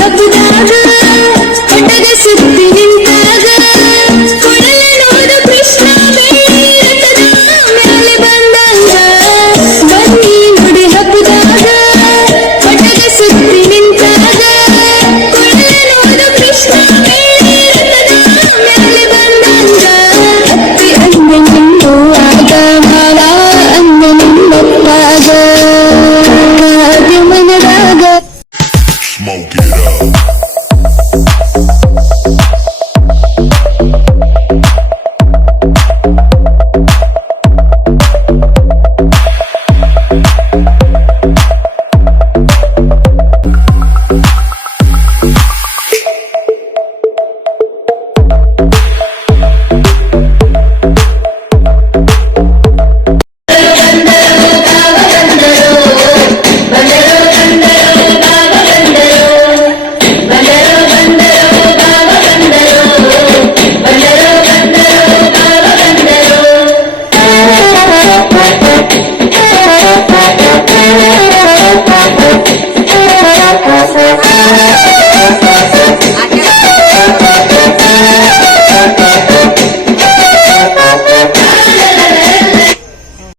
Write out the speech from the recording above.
హక్కుదాగా పుట్టగ Smoke it up.